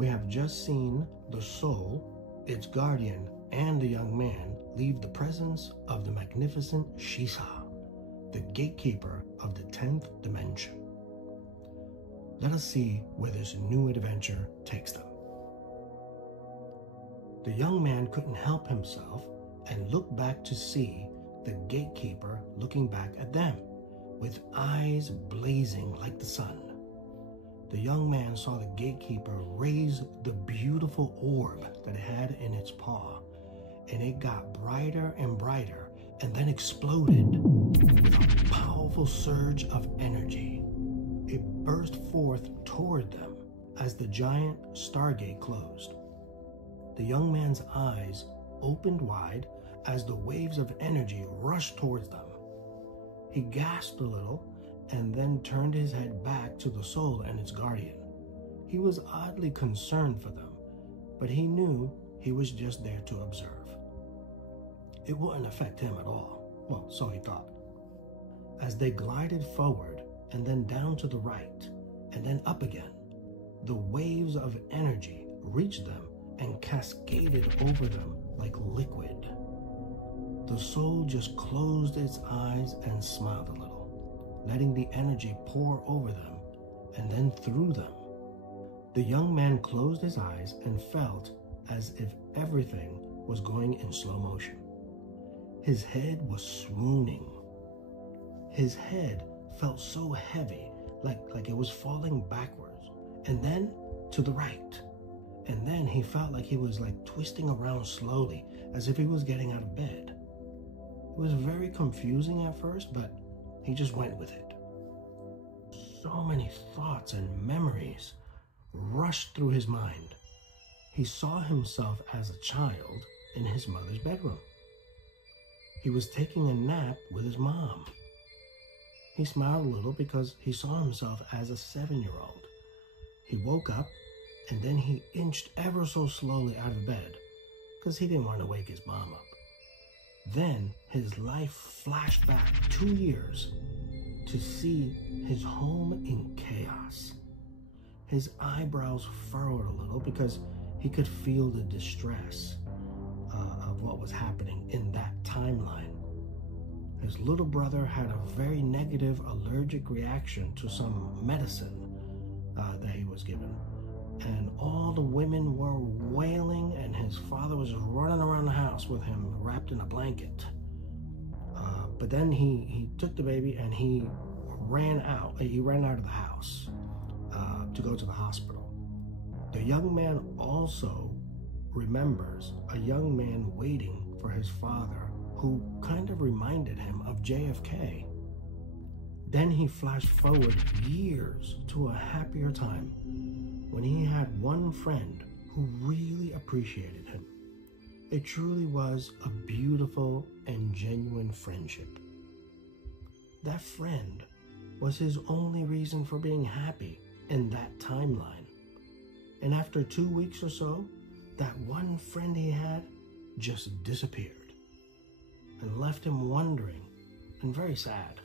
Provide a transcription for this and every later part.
We have just seen the soul, its guardian, and the young man leave the presence of the magnificent Shisa, the gatekeeper of the 10th dimension. Let us see where this new adventure takes them. The young man couldn't help himself and looked back to see the gatekeeper looking back at them, with eyes blazing like the sun. The young man saw the gatekeeper raise the beautiful orb that it had in its paw, and it got brighter and brighter and then exploded with a powerful surge of energy. It burst forth toward them as the giant stargate closed. The young man's eyes opened wide as the waves of energy rushed towards them. He gasped a little and then turned his head back to the soul and its guardian. He was oddly concerned for them, but he knew he was just there to observe. It wouldn't affect him at all. Well, so he thought. As they glided forward and then down to the right and then up again, the waves of energy reached them and cascaded over them like liquid. The soul just closed its eyes and smiled a little, letting the energy pour over them and then through them. The young man closed his eyes and felt as if everything was going in slow motion. His head was swooning. His head felt so heavy, like it was falling backwards, and then to the right. And then he felt like he was like twisting around slowly, as if he was getting out of bed. It was very confusing at first, but he just went with it. So many thoughts and memories rushed through his mind. He saw himself as a child in his mother's bedroom. He was taking a nap with his mom. He smiled a little because he saw himself as a 7-year-old. He woke up and then he inched ever so slowly out of bed because he didn't want to wake his mom up. Then his life flashed back 2 years to see his home in chaos. His eyebrows furrowed a little because he could feel the distress of what was happening in that timeline. His little brother had a very negative allergic reaction to some medicine that he was given. And all the women were wailing, and his father was just running around the house with him wrapped in a blanket. But then he took the baby and he ran out. He ran out of the house to go to the hospital. The young man also remembers a young man waiting for his father who kind of reminded him of JFK. Then he flashed forward years to a happier time when he had one friend who really appreciated him. It truly was a beautiful and genuine friendship. That friend was his only reason for being happy in that timeline. And after 2 weeks or so, that one friend he had just disappeared and left him wondering and very sad.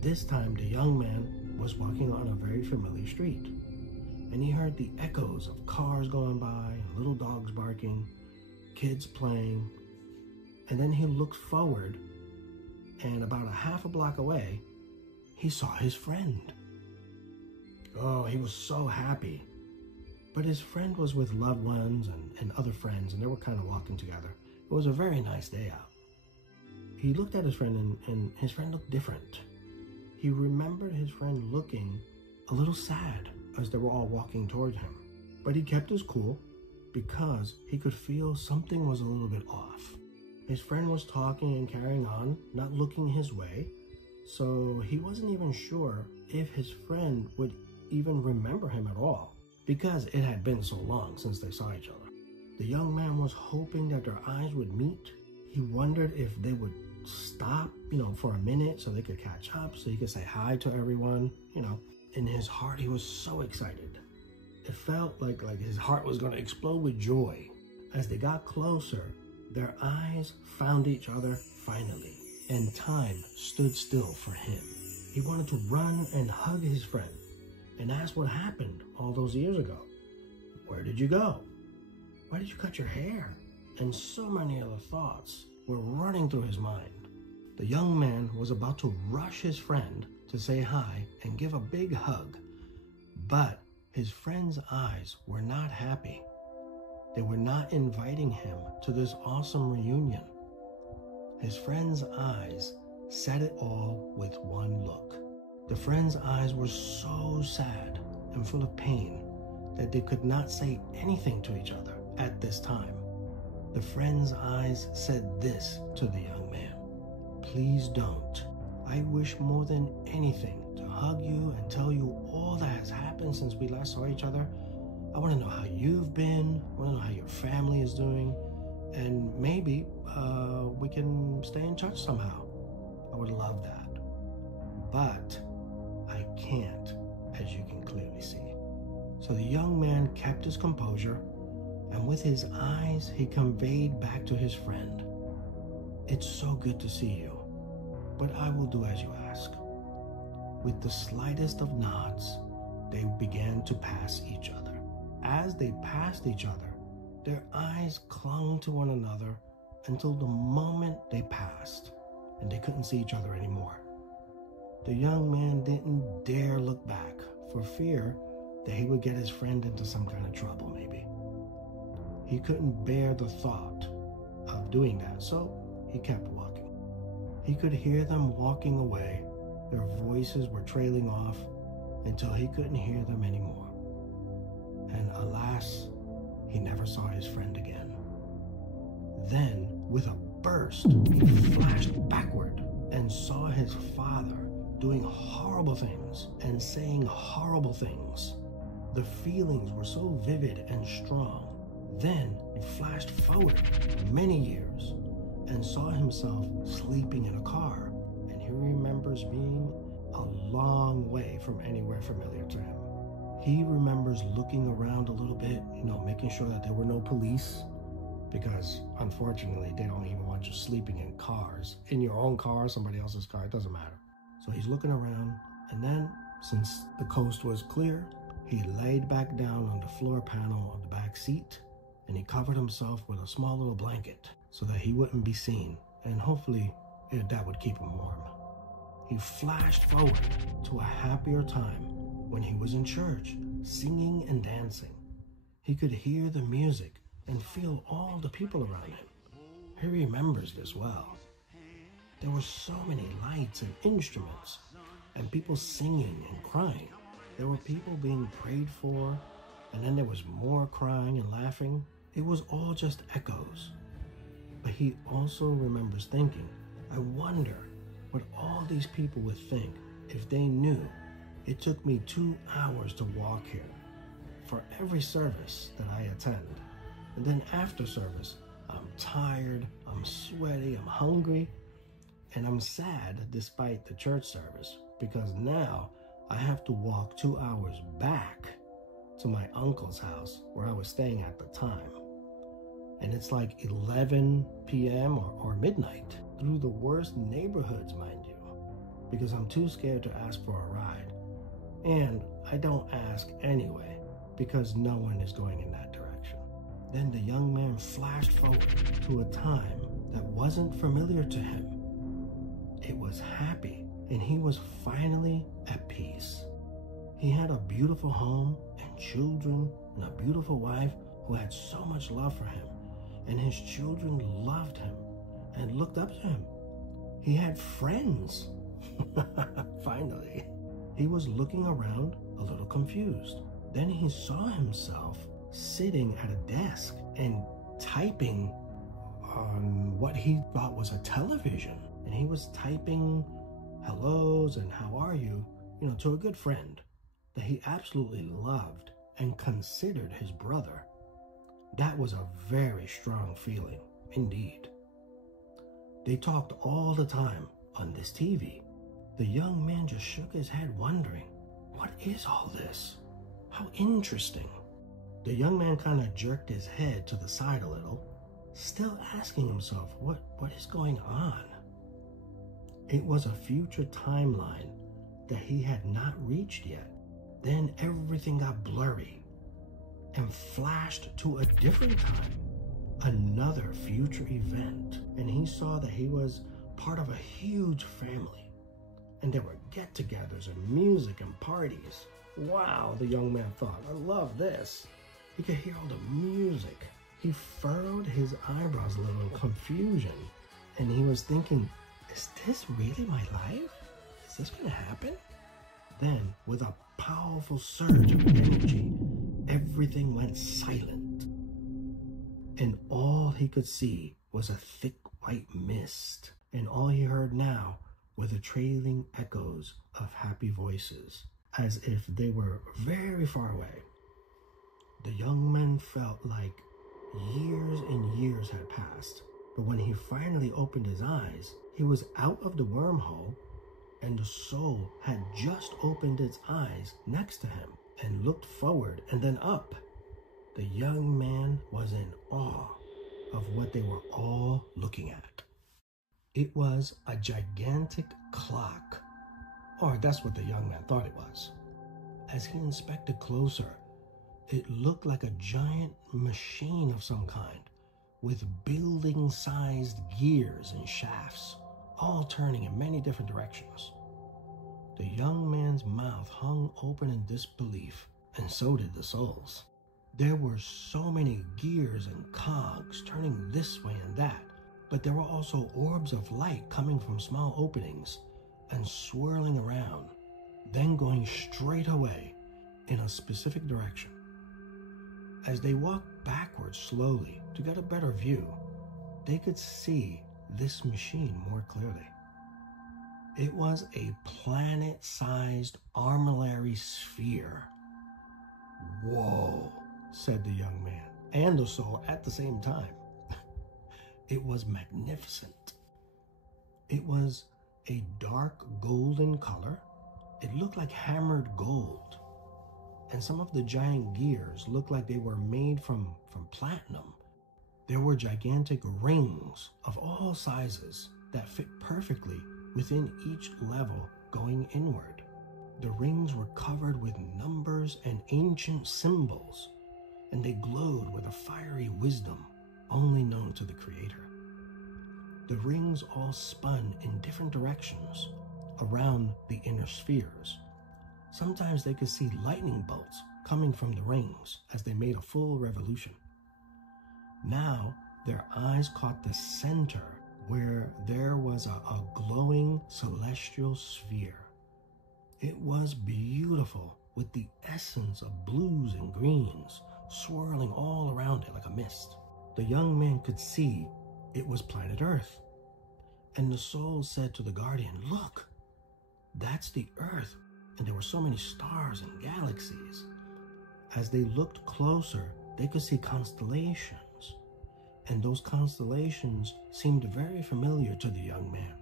This time the young man was walking on a very familiar street, and he heard the echoes of cars going by, little dogs barking, kids playing, and then he looked forward, and about a half a block away, he saw his friend. Oh, he was so happy. But his friend was with loved ones and other friends, and they were kind of walking together. It was a very nice day out. He looked at his friend, and his friend looked different. He remembered his friend looking a little sad as they were all walking towards him. But he kept his cool because he could feel something was a little bit off. His friend was talking and carrying on, not looking his way, so he wasn't even sure if his friend would even remember him at all, because it had been so long since they saw each other. The young man was hoping that their eyes would meet. He wondered if they would stop, for a minute so they could catch up, so he could say hi to everyone, In his heart, he was so excited. It felt like his heart was going to explode with joy. As they got closer, their eyes found each other finally, and time stood still for him. He wanted to run and hug his friend, and asked what happened all those years ago. Where did you go? Why did you cut your hair? And so many other thoughts were running through his mind. The young man was about to rush his friend to say hi and give a big hug, but his friend's eyes were not happy. They were not inviting him to this awesome reunion. His friend's eyes said it all with one look. The friend's eyes were so sad and full of pain that they could not say anything to each other at this time. The friend's eyes said this to the young man: "Please don't. I wish more than anything to hug you and tell you all that has happened since we last saw each other. I want to know how you've been. I want to know how your family is doing. And maybe we can stay in touch somehow. I would love that. But I can't, as you can clearly see." So the young man kept his composure, and with his eyes, he conveyed back to his friend, "It's so good to see you, but I will do as you ask." With the slightest of nods, they began to pass each other. As they passed each other, their eyes clung to one another until the moment they passed, and they couldn't see each other anymore. The young man didn't dare look back for fear that he would get his friend into some kind of trouble, maybe. He couldn't bear the thought of doing that, so he kept walking. He could hear them walking away. Their voices were trailing off until he couldn't hear them anymore. And alas, he never saw his friend again. Then, with a burst, he flashed backward and saw his father doing horrible things and saying horrible things. The feelings were so vivid and strong. Then he flashed forward many years and saw himself sleeping in a car, and he remembers being a long way from anywhere familiar to him. He remembers looking around a little bit, making sure that there were no police, because unfortunately they don't even want you sleeping in cars, in your own car, somebody else's car, it doesn't matter. So he's looking around, and then, since the coast was clear, he laid back down on the floor panel of the back seat, and he covered himself with a small little blanket so that he wouldn't be seen, and hopefully that would keep him warm. He flashed forward to a happier time when he was in church, singing and dancing. He could hear the music and feel all the people around him. He remembers this well. There were so many lights and instruments, and people singing and crying. There were people being prayed for, and then there was more crying and laughing. It was all just echoes. But he also remembers thinking, I wonder what all these people would think if they knew it took me 2 hours to walk here for every service that I attend. And then after service, I'm tired, I'm sweaty, I'm hungry, and I'm sad despite the church service, because now I have to walk 2 hours back to my uncle's house where I was staying at the time. And it's like 11 p.m. or midnight through the worst neighborhoods, mind you, because I'm too scared to ask for a ride. And I don't ask anyway, because no one is going in that direction. Then the young man flashed forward to a time that wasn't familiar to him. It was happy, and he was finally at peace. He had a beautiful home and children and a beautiful wife who had so much love for him, and his children loved him and looked up to him. He had friends. Finally. He was looking around a little confused. Then he saw himself sitting at a desk and typing on what he thought was a television. And he was typing hellos and how are you, to a good friend that he absolutely loved and considered his brother. That was a very strong feeling, indeed. They talked all the time on this TV. The young man just shook his head, wondering, what is all this? How interesting. The young man kind of jerked his head to the side a little, still asking himself, what is going on? It was a future timeline that he had not reached yet. Then everything got blurry and flashed to a different time, another future event. And he saw that he was part of a huge family. And there were get-togethers and music and parties. Wow, the young man thought, I love this. He could hear all the music. He furrowed his eyebrows a little in confusion. And he was thinking, is this really my life? Is this going to happen? Then, with a powerful surge of energy, everything went silent. And all he could see was a thick white mist. And all he heard now were the trailing echoes of happy voices, as if they were very far away. The young man felt like years and years had passed. But when he finally opened his eyes, he was out of the wormhole, and the soul had just opened its eyes next to him and looked forward and then up. The young man was in awe of what they were all looking at. It was a gigantic clock, or that's what the young man thought it was. As he inspected closer, it looked like a giant machine of some kind, with building-sized gears and shafts, all turning in many different directions. The young man's mouth hung open in disbelief, and so did the soul's. There were so many gears and cogs turning this way and that, but there were also orbs of light coming from small openings and swirling around, then going straight away in a specific direction. As they walked backwards slowly to get a better view, they could see this machine more clearly. It was a planet-sized armillary sphere. Whoa, said the young man and the soul at the same time. It was magnificent. It was a dark golden color. It looked like hammered gold. And some of the giant gears looked like they were made from platinum. There were gigantic rings of all sizes that fit perfectly within each level going inward. The rings were covered with numbers and ancient symbols, and they glowed with a fiery wisdom only known to the Creator. The rings all spun in different directions around the inner spheres. Sometimes they could see lightning bolts coming from the rings as they made a full revolution. Now their eyes caught the center where there was a glowing celestial sphere. It was beautiful with the essence of blues and greens swirling all around it like a mist. The young man could see it was planet Earth. And the soul said to the guardian, look, that's the Earth. And there were so many stars and galaxies. As they looked closer, they could see constellations. And those constellations seemed very familiar to the young man.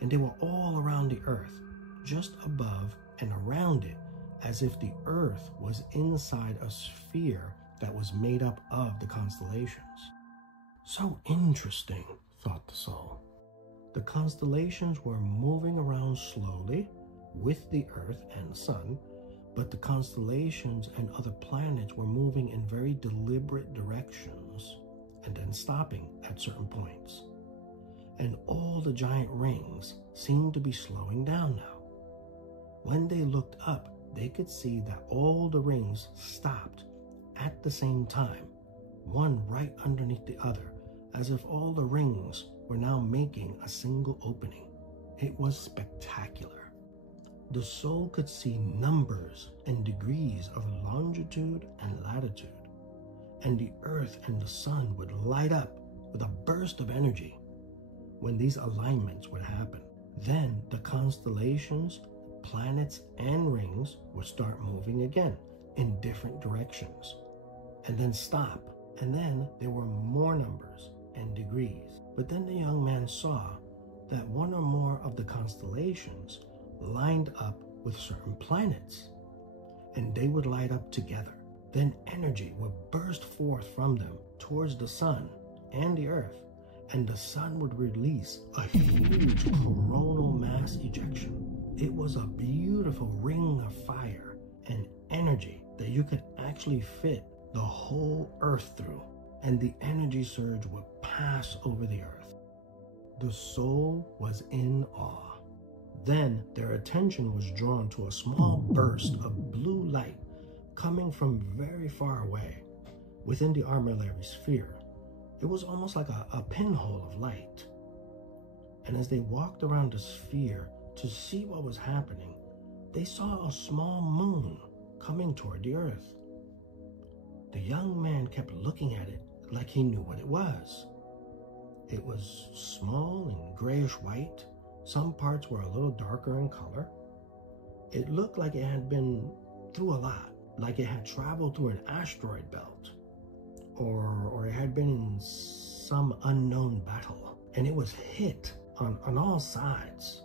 And they were all around the Earth, just above and around it, as if the Earth was inside a sphere that was made up of the constellations. So interesting, thought the soul. The constellations were moving around slowly with the Earth and the Sun, but the constellations and other planets were moving in very deliberate directions and then stopping at certain points. And all the giant rings seemed to be slowing down now. When they looked up, they could see that all the rings stopped at the same time, one right underneath the other, as if all the rings were now making a single opening. It was spectacular. The soul could see numbers and degrees of longitude and latitude, and the Earth and the Sun would light up with a burst of energy when these alignments would happen. Then the constellations, planets, and rings would start moving again in different directions, and then stop, and then there were more numbers and degrees. But then the young man saw that one or more of the constellations lined up with certain planets, and they would light up together. Then energy would burst forth from them towards the Sun and the Earth, and the Sun would release a huge coronal mass ejection. It was a beautiful ring of fire and energy that you could actually fit the whole earth through, and the energy surge would pass over the earth. The soul was in awe. Then their attention was drawn to a small burst of blue light coming from very far away within the armillary sphere. It was almost like a pinhole of light. And as they walked around the sphere to see what was happening, they saw a small moon coming toward the earth. The young man kept looking at it like he knew what it was. It was small and grayish white. Some parts were a little darker in color. It looked like it had been through a lot, like it had traveled through an asteroid belt, or it had been in some unknown battle, and it was hit on all sides.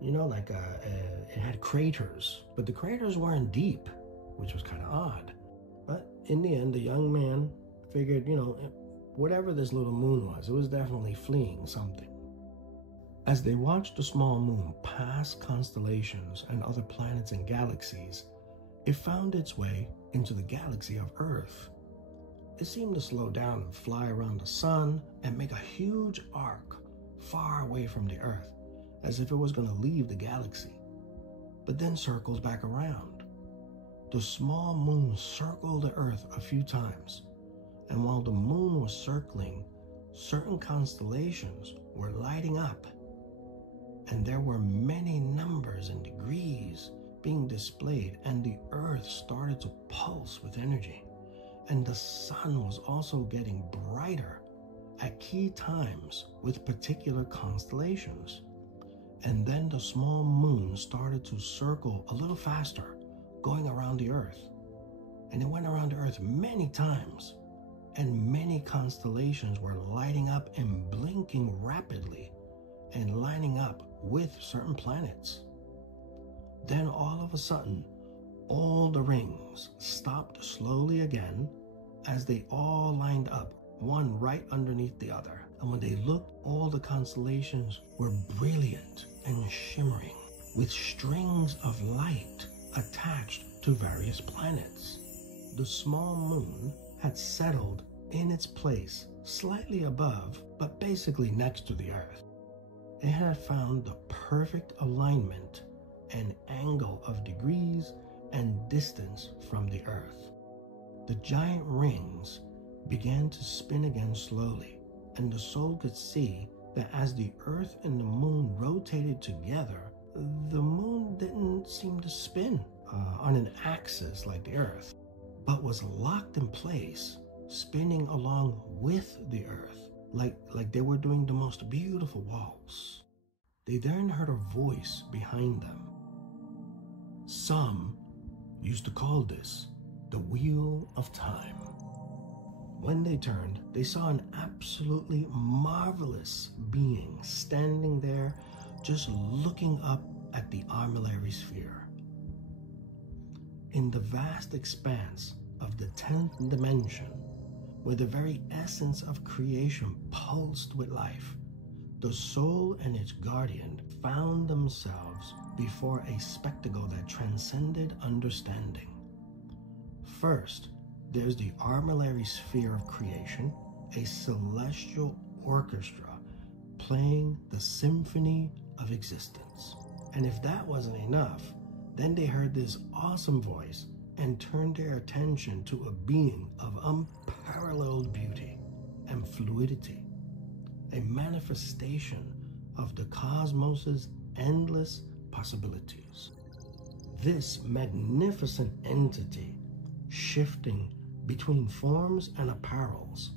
You know, like it had craters, but the craters weren't deep, which was kind of odd. But in the end, the young man figured, whatever this little moon was, it was definitely fleeing something. As they watched the small moon pass constellations and other planets and galaxies, it found its way into the galaxy of Earth. It seemed to slow down and fly around the sun and make a huge arc far away from the Earth, as if it was going to leave the galaxy, but then circles back around. The small moon circled the Earth a few times, and while the moon was circling, certain constellations were lighting up, and there were many numbers and degrees being displayed, and the Earth started to pulse with energy, and the sun was also getting brighter at key times with particular constellations. And then the small moon started to circle a little faster, going around the Earth. And it went around the Earth many times, and many constellations were lighting up and blinking rapidly and lining up with certain planets. Then all of a sudden, all the rings stopped slowly again as they all lined up, one right underneath the other. And when they looked, all the constellations were brilliant and shimmering with strings of light attached to various planets. The small moon had settled in its place slightly above, but basically next to the Earth. It had found the perfect alignment and angle of degrees and distance from the Earth. The giant rings began to spin again slowly, and the soul could see that as the Earth and the moon rotated together, the moon didn't seem to spin on an axis like the Earth, but was locked in place, spinning along with the Earth, like they were doing the most beautiful waltz. They then heard a voice behind them. Some used to call this the Wheel of Time. When they turned, they saw an absolutely marvelous being standing there, just looking up at the armillary sphere. In the vast expanse of the 10th dimension, where the very essence of creation pulsed with life, the soul and its guardian found themselves before a spectacle that transcended understanding. First, there's the armillary sphere of creation, a celestial orchestra playing the symphony of existence. And if that wasn't enough, then they heard this awesome voice and turned their attention to a being of unparalleled beauty and fluidity, a manifestation of the cosmos's endless possibilities. This magnificent entity, shifting between forms and apparels,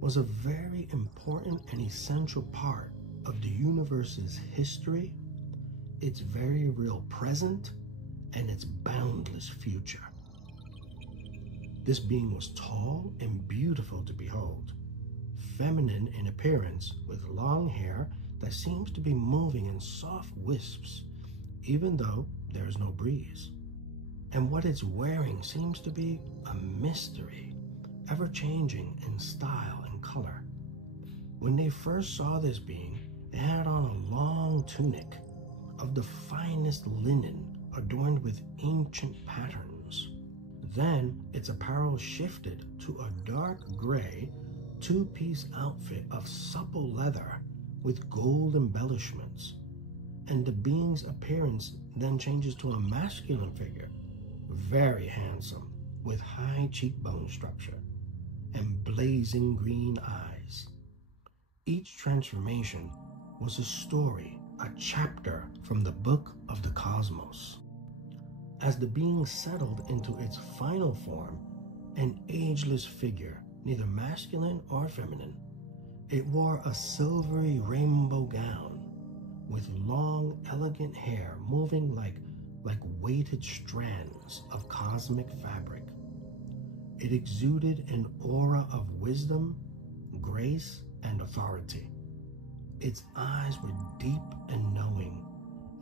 was a very important and essential part of the universe's history, its very real present, and its boundless future. This being was tall and beautiful to behold, feminine in appearance, with long hair that seems to be moving in soft wisps, even though there is no breeze. And what it's wearing seems to be a mystery, ever-changing in style and color. When they first saw this being, it had on a long tunic of the finest linen adorned with ancient patterns. Then its apparel shifted to a dark gray two-piece outfit of supple leather with gold embellishments, and the being's appearance then changes to a masculine figure, very handsome, with high cheekbone structure and blazing green eyes. Each transformation was a story, a chapter from the book of the cosmos. As the being settled into its final form, an ageless figure, neither masculine or feminine, it wore a silvery rainbow gown with long, elegant hair moving like weighted strands of cosmic fabric. It exuded an aura of wisdom, grace, and authority. Its eyes were deep and knowing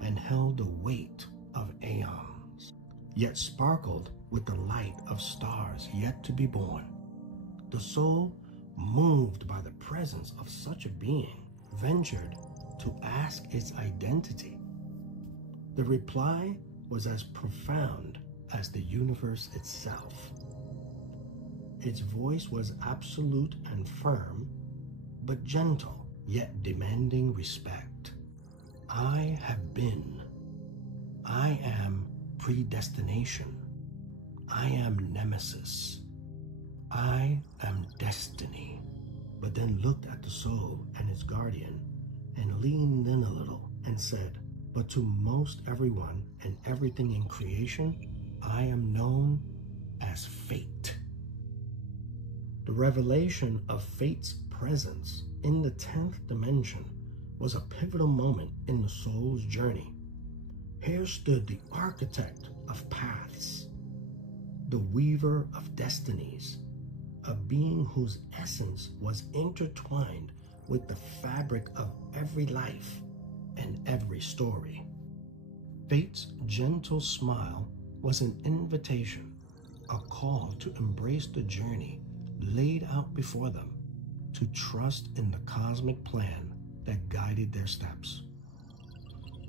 and held the weight of aeons, yet sparkled with the light of stars yet to be born. The soul, moved by the presence of such a being, ventured to ask its identity. The reply was as profound as the universe itself. Its voice was absolute and firm, but gentle, yet demanding respect. I have been. I am predestination. I am nemesis. I am destiny. But then looked at the soul and its guardian and leaned in a little and said, but to most everyone and everything in creation, I am known as fate. The revelation of fate's presence in the 10th dimension was a pivotal moment in the soul's journey. Here stood the architect of paths, the weaver of destinies, a being whose essence was intertwined with the fabric of every life and every story. Fate's gentle smile was an invitation, a call to embrace the journey laid out before them, to trust in the cosmic plan that guided their steps.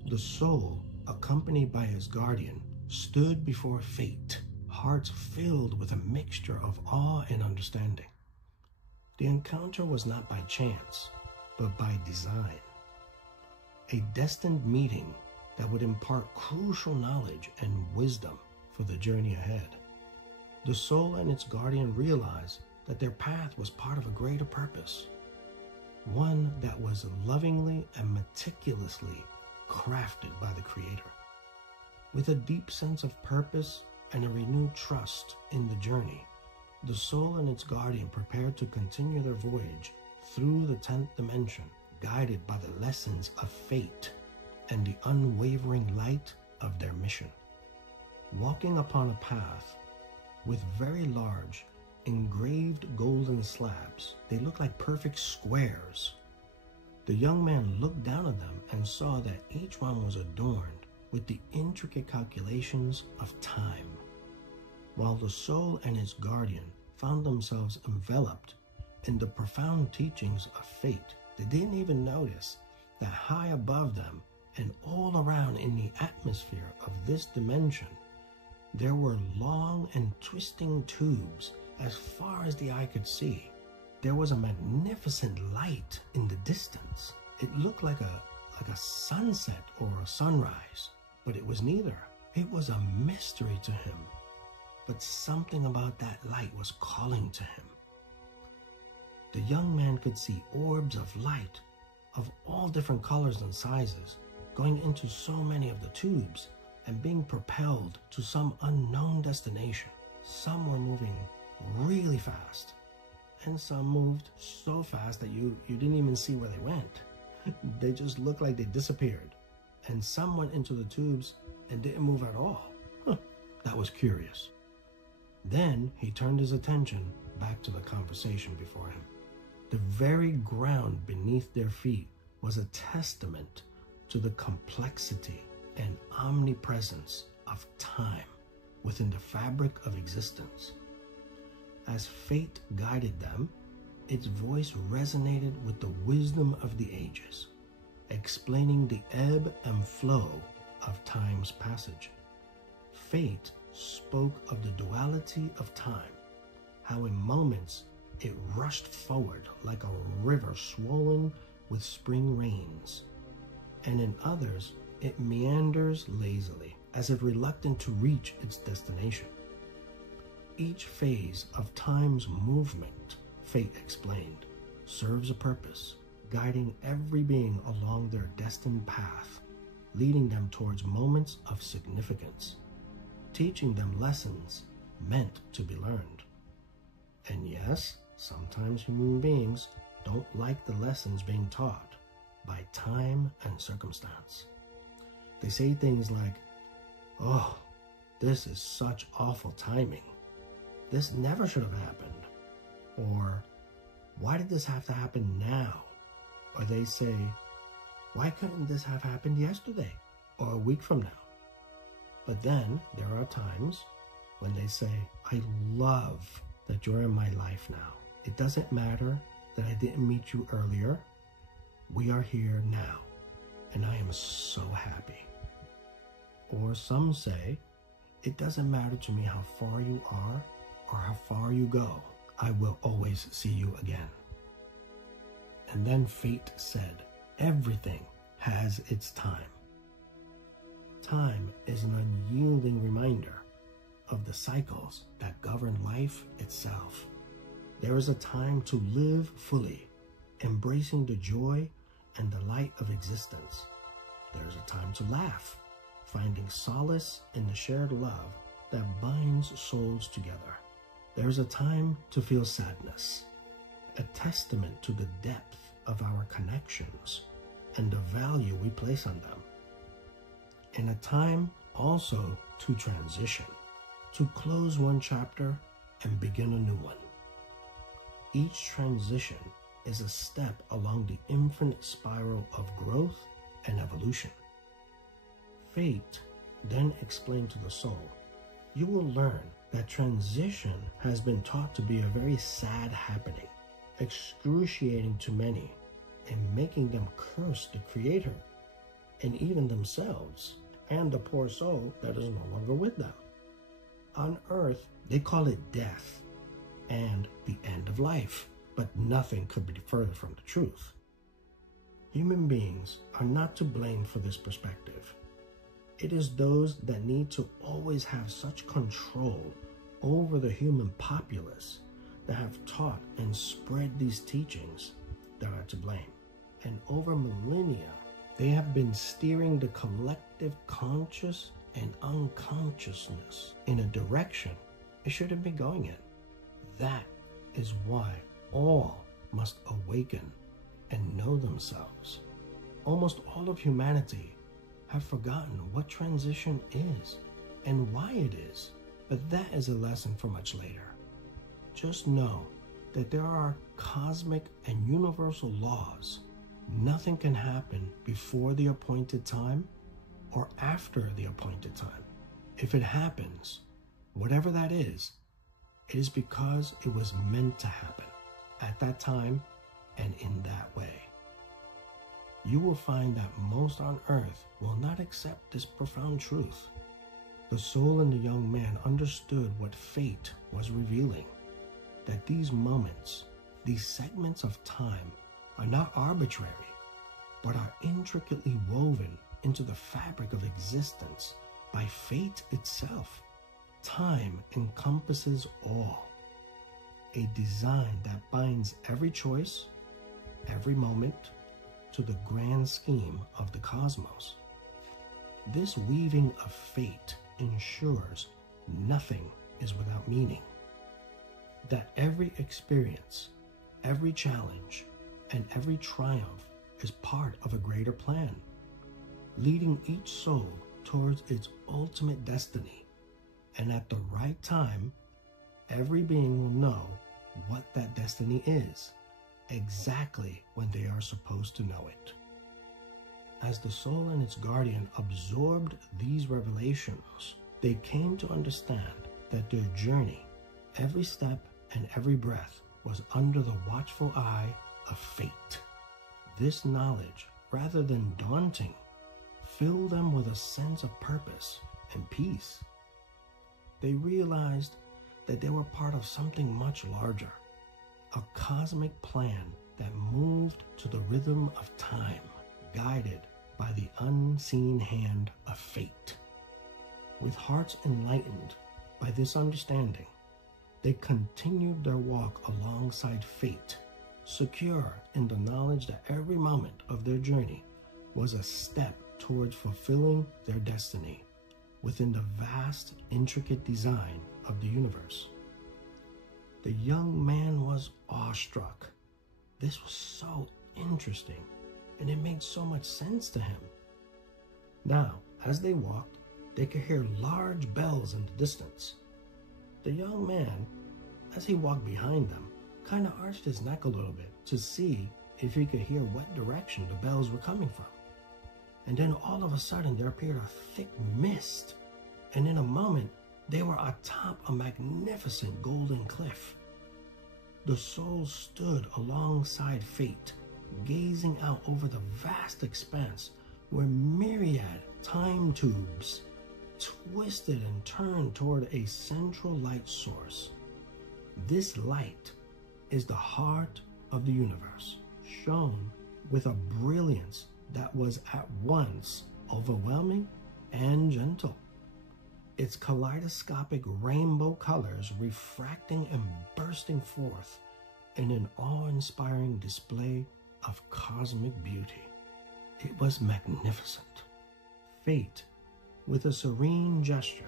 The soul, accompanied by his guardian, stood before fate, hearts filled with a mixture of awe and understanding. The encounter was not by chance, but by design. A destined meeting that would impart crucial knowledge and wisdom for the journey ahead. The soul and its guardian realized that their path was part of a greater purpose, one that was lovingly and meticulously crafted by the Creator. With a deep sense of purpose and a renewed trust in the journey, the soul and its guardian prepared to continue their voyage through the 10th dimension, guided by the lessons of fate and the unwavering light of their mission. Walking upon a path with very large, engraved golden slabs, they looked like perfect squares. The young man looked down at them and saw that each one was adorned with the intricate calculations of time, while the soul and its guardian found themselves enveloped in the profound teachings of fate. They didn't even notice that high above them and all around in the atmosphere of this dimension, there were long and twisting tubes as far as the eye could see. There was a magnificent light in the distance. It looked like a sunset or a sunrise, but it was neither. It was a mystery to him, but something about that light was calling to him. The young man could see orbs of light of all different colors and sizes going into so many of the tubes and being propelled to some unknown destination. Some were moving really fast, and some moved so fast that you didn't even see where they went. They just looked like they disappeared. And some went into the tubes and didn't move at all. That was curious. Then he turned his attention back to the conversation before him. The very ground beneath their feet was a testament to the complexity and omnipresence of time within the fabric of existence. As fate guided them, its voice resonated with the wisdom of the ages, explaining the ebb and flow of time's passage. Fate spoke of the duality of time, how in moments it rushed forward like a river swollen with spring rains, and in others it meanders lazily, as if reluctant to reach its destination. Each phase of time's movement, Fate explained, serves a purpose, guiding every being along their destined path, leading them towards moments of significance, teaching them lessons meant to be learned. And yes, sometimes human beings don't like the lessons being taught by time and circumstance. They say things like, "Oh, this is such awful timing. This never should have happened." Or, "Why did this have to happen now?" Or they say, "Why couldn't this have happened yesterday or a week from now?" But then there are times when they say, "I love that you're in my life now. It doesn't matter that I didn't meet you earlier. We are here now, and I am so happy." Or some say, "It doesn't matter to me how far you are or how far you go. I will always see you again." And then Fate said, everything has its time. Time is an unyielding reminder of the cycles that govern life itself. There is a time to live fully, embracing the joy and the light of existence. There is a time to laugh, finding solace in the shared love that binds souls together. There is a time to feel sadness, a testament to the depth of our connections and the value we place on them. And a time also to transition, to close one chapter and begin a new one. Each transition is a step along the infinite spiral of growth and evolution. Fate then explained to the soul, "You will learn that transition has been taught to be a very sad happening, excruciating to many, and making them curse the Creator, and even themselves, and the poor soul that is no longer with them. On earth, they call it death and the end of life, but nothing could be further from the truth." Human beings are not to blame for this perspective. It is those that need to always have such control over the human populace that have taught and spread these teachings that are to blame. And over millennia, they have been steering the collective conscious and unconsciousness in a direction it shouldn't be going in. That is why all must awaken and know themselves. Almost all of humanity have forgotten what transition is and why it is, but that is a lesson for much later. Just know that there are cosmic and universal laws. Nothing can happen before the appointed time or after the appointed time. If it happens, whatever that is, it is because it was meant to happen at that time and in that way. You will find that most on earth will not accept this profound truth. The soul in the young man understood what fate was revealing, that these moments, these segments of time, are not arbitrary, but are intricately woven into the fabric of existence by fate itself. Time encompasses all, a design that binds every choice, every moment, to the grand scheme of the cosmos. This weaving of fate ensures nothing is without meaning, that every experience, every challenge, and every triumph is part of a greater plan, leading each soul towards its ultimate destiny. And at the right time, every being will know what that destiny is, exactly when they are supposed to know it. As the soul and its guardian absorbed these revelations, they came to understand that their journey, every step and every breath, was under the watchful eye of fate. This knowledge, rather than daunting, filled them with a sense of purpose and peace. they realized that they were part of something much larger, a cosmic plan that moved to the rhythm of time, guided by the unseen hand of fate. With hearts enlightened by this understanding, they continued their walk alongside fate, secure in the knowledge that every moment of their journey was a step towards fulfilling their destiny within the vast, intricate design of the universe. The young man was awestruck. This was so interesting, and it made so much sense to him. Now, as they walked, they could hear large bells in the distance. The young man, as he walked behind them, kind of arched his neck a little bit to see if he could hear what direction the bells were coming from. And then all of a sudden there appeared a thick mist, and in a moment they were atop a magnificent golden cliff. The soul stood alongside fate, gazing out over the vast expanse where myriad time tubes twisted and turned toward a central light source. This light is the heart of the universe, shone with a brilliance that was at once overwhelming and gentle. Its kaleidoscopic rainbow colors refracting and bursting forth in an awe-inspiring display of cosmic beauty. It was magnificent. Fate, with a serene gesture,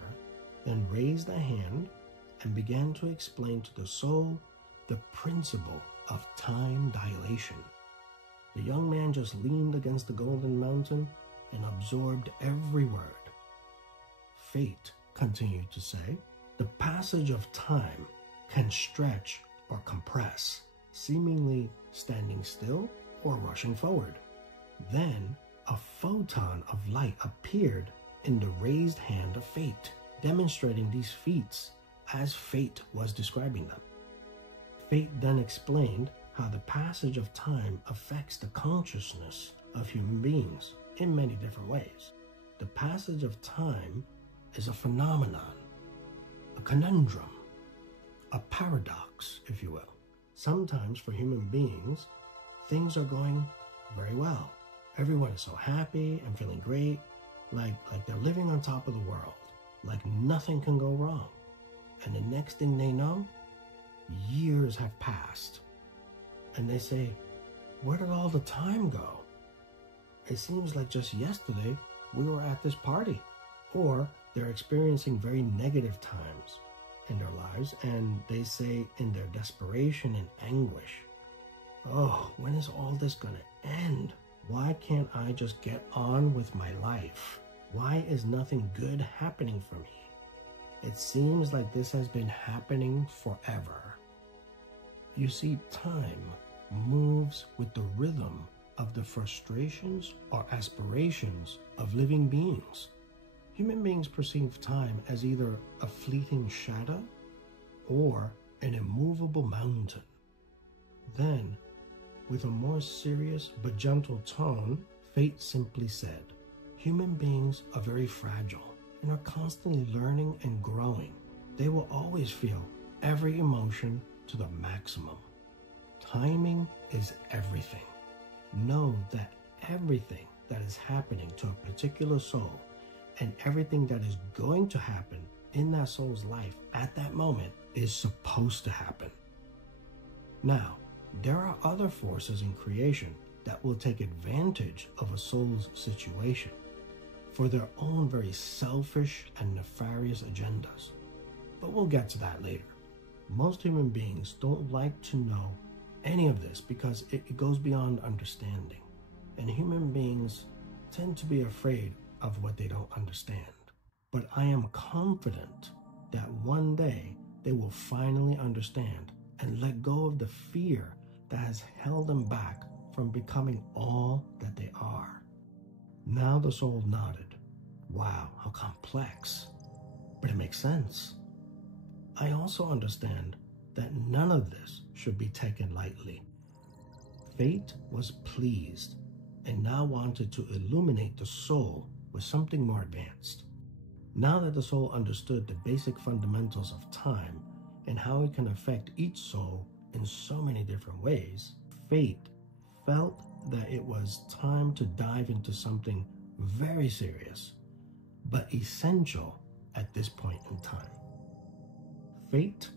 then raised a hand and began to explain to the soul the principle of time dilation. The young man just leaned against the golden mountain and absorbed every word. Fate continued to say, the passage of time can stretch or compress, seemingly standing still or rushing forward. Then a photon of light appeared in the raised hand of fate, demonstrating these feats as fate was describing them. Fate then explained how the passage of time affects the consciousness of human beings in many different ways. The passage of time is a phenomenon, a conundrum, a paradox, if you will. Sometimes for human beings, things are going very well. Everyone is so happy and feeling great, like they're living on top of the world, like nothing can go wrong. And the next thing they know, years have passed. And they say, where did all the time go? It seems like just yesterday we were at this party. Or they're experiencing very negative times in their lives, and they say in their desperation and anguish, oh, when is all this gonna end? Why can't I just get on with my life? Why is nothing good happening for me? It seems like this has been happening forever. You see, time moves with the rhythm of the frustrations or aspirations of living beings. Human beings perceive time as either a fleeting shadow or an immovable mountain. Then, with a more serious but gentle tone, fate simply said, human beings are very fragile and are constantly learning and growing. They will always feel every emotion to the maximum. Timing is everything. Know that everything that is happening to a particular soul and everything that is going to happen in that soul's life at that moment is supposed to happen. Now, there are other forces in creation that will take advantage of a soul's situation for their own very selfish and nefarious agendas. But we'll get to that later. Most human beings don't like to know any of this because it goes beyond understanding. And human beings tend to be afraid of what they don't understand. But I am confident that one day they will finally understand and let go of the fear that has held them back from becoming all that they are. Now the soul nodded. Wow, how complex. But it makes sense. I also understand that none of this should be taken lightly. Fate was pleased and now wanted to illuminate the soul with something more advanced. Now that the soul understood the basic fundamentals of time and how it can affect each soul in so many different ways, Fate felt that it was time to dive into something very serious, but essential at this point in time. Fate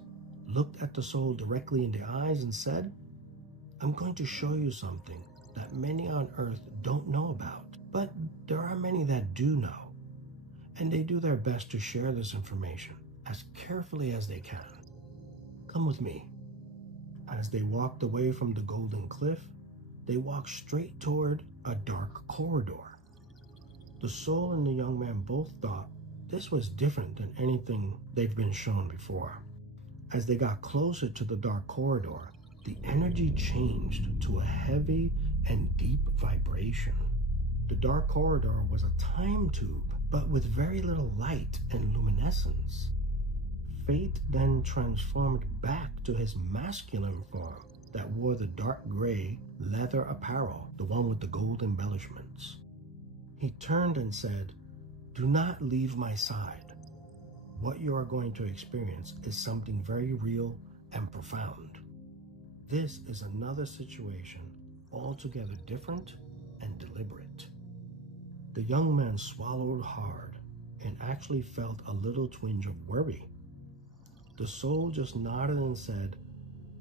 looked at the soul directly in the eyes and said, "I'm going to show you something that many on Earth don't know about, but there are many that do know, and they do their best to share this information as carefully as they can. Come with me." As they walked away from the golden cliff, they walked straight toward a dark corridor. The soul and the young man both thought this was different than anything they've been shown before. As they got closer to the dark corridor, the energy changed to a heavy and deep vibration. The dark corridor was a time tube, but with very little light and luminescence. Fate then transformed back to his masculine form that wore the dark gray leather apparel, the one with the gold embellishments. He turned and said, "Do not leave my side. What you are going to experience is something very real and profound. This is another situation altogether different and deliberate." The young man swallowed hard and actually felt a little twinge of worry. The soul just nodded and said,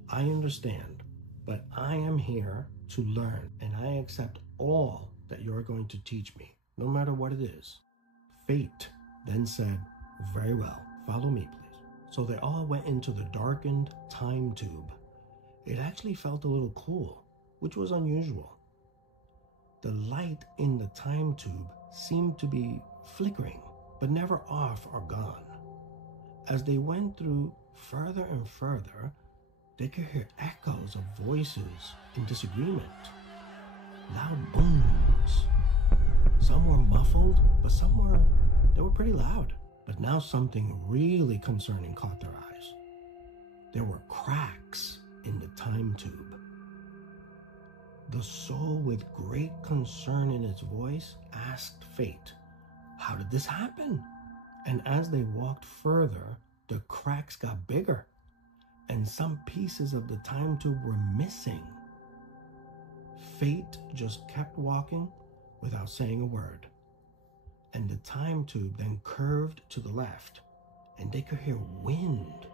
"I understand, but I am here to learn, and I accept all that you are going to teach me, no matter what it is." Fate then said, "Very well, follow me, please." So they all went into the darkened time tube. It actually felt a little cool, which was unusual. The light in the time tube seemed to be flickering, but never off or gone. As they went through further and further, they could hear echoes of voices in disagreement. Loud booms. Some were muffled, but they were pretty loud. But now something really concerning caught their eyes. There were cracks in the time tube. The soul, with great concern in its voice, asked Fate, "How did this happen?" And as they walked further, the cracks got bigger, and some pieces of the time tube were missing. Fate just kept walking without saying a word, and the time tube then curved to the left, and they could hear wind.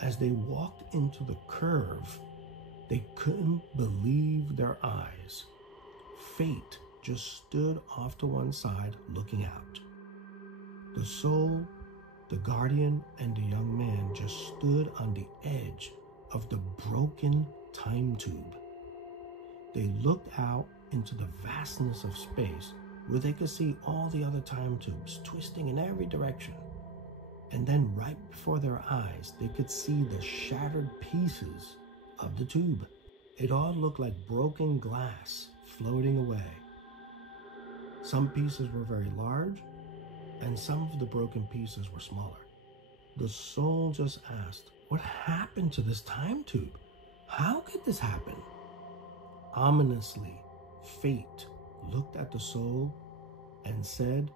As they walked into the curve, they couldn't believe their eyes. Fate just stood off to one side looking out. The soul, the guardian, and the young man just stood on the edge of the broken time tube. They looked out into the vastness of space where they could see all the other time tubes twisting in every direction. And then right before their eyes, they could see the shattered pieces of the tube. It all looked like broken glass floating away. Some pieces were very large, and some of the broken pieces were smaller. The soul just asked, "What happened to this time tube? How could this happen?" Ominously, Fate looked at the soul and said,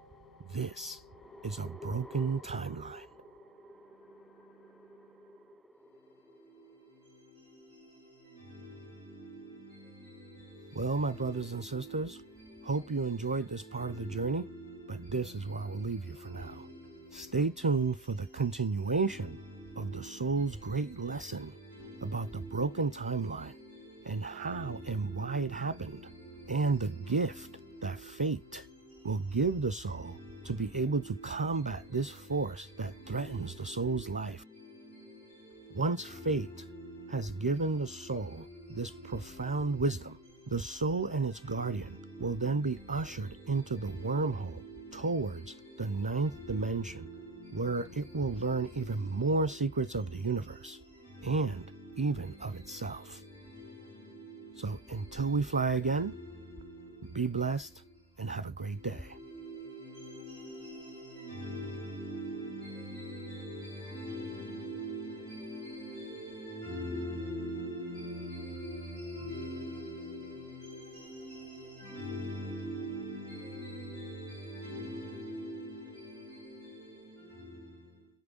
"This is a broken timeline." Well, my brothers and sisters, hope you enjoyed this part of the journey, but this is where I will leave you for now. Stay tuned for the continuation of the soul's great lesson about the broken timeline and how and why it happened, and the gift that Fate will give the soul to be able to combat this force that threatens the soul's life. Once Fate has given the soul this profound wisdom, the soul and its guardian will then be ushered into the wormhole towards the 9th dimension, where it will learn even more secrets of the universe and even of itself. So until we fly again, be blessed and have a great day.